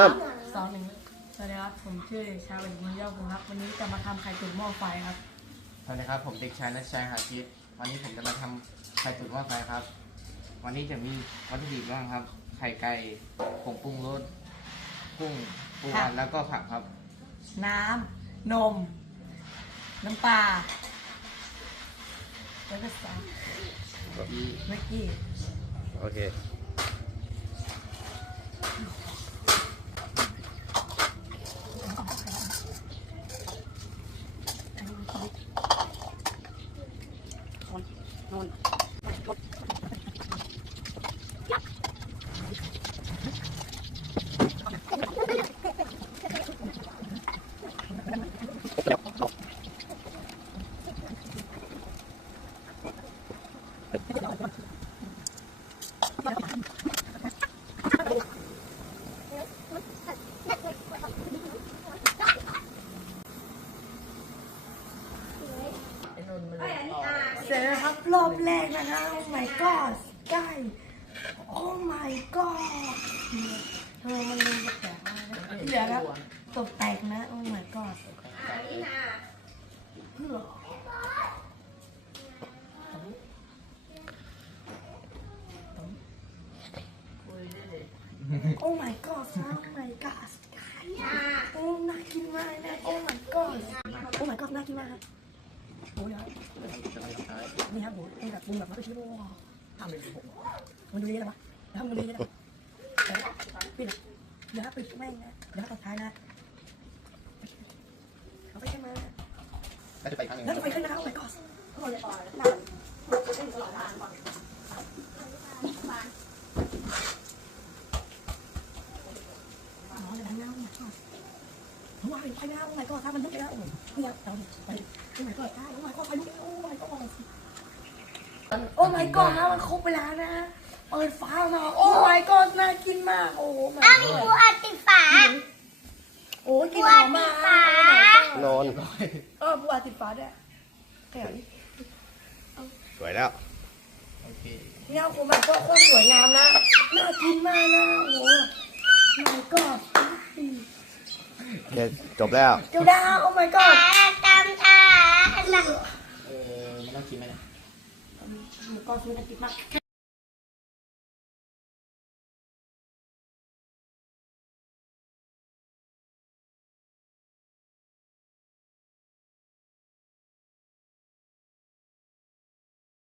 ครับสองหนึ่งสวัสดีครับ ผมชื่อเด็กชายวันนี้ยอดภูมิครับ วันนี้จะมาทำไข่ตุ๋นหม้อไฟครับ สวัสดีครับ ผมเด็กชายนัชชัยหาคิด วันนี้ผมจะมาทำไข่ตุ๋นหม้อไฟครับ วันนี้จะมีวัตถุดิบบ้างครับ ไข่ไก่ผงปรุงรส กุ้งปูค่ะอัดแล้วก็ผักครับ น้ำ นม น้ำปลา แล้วก็ซอสเมื่อกี้ โอเค เร็จแล้วครับรอบแรกนะคะ Oh my god ใกล้ Oh my god เธอมันลืมแปลกมากนะเหลือแล้วตกแตกนะ Oh my god โอ้ my god โอ้ my god โอ้น่ากินมากนะ โอ้ my god โอ้ my god น่ากินมากครับ โอ้ยนี่ครับโอ้ยแบบปรุงแบบมาไปที่โอ้ทำเลยผมมันดูดีเลยวะทำมันดูดีเลยปิดเดี๋ยวปิดแม่งนะเดี๋ยวตอนท้ายนะเอาไปขึ้นมาแล้วจะไปครั้งนึงแล้วจะไปขึ้นนะโอ้ my god อ๋อเดี๋ยวนะโอ้ my god ผมว่าเป็นไฟหน้าโอ้ my god ถ้ามันลุกไปแล้วโอ้ยเนี่ยเราไปโอ้ my god ได้โอ้ my god ไฟลุกแล้วโอ้ my god โอ้ my god นะมันครบไปแล้วนะเปิดฟ้ามาโอ้ my god น่ากินมาก โอ้ my อ้าวมี god ปูอัดติดฝาโอ้ยกินหอมมากนอนเออบัวติดฟ้าด้วยแก่นี่สวยแล้วโอเคเนี่ยโอ้ my god โคตรสวยงามนะ น่ากินมากนะโอ้ my god โอเคจบแล้วเจ้าดาวโอ้ my god ขาตำตาเออมันต้อ งกินไหม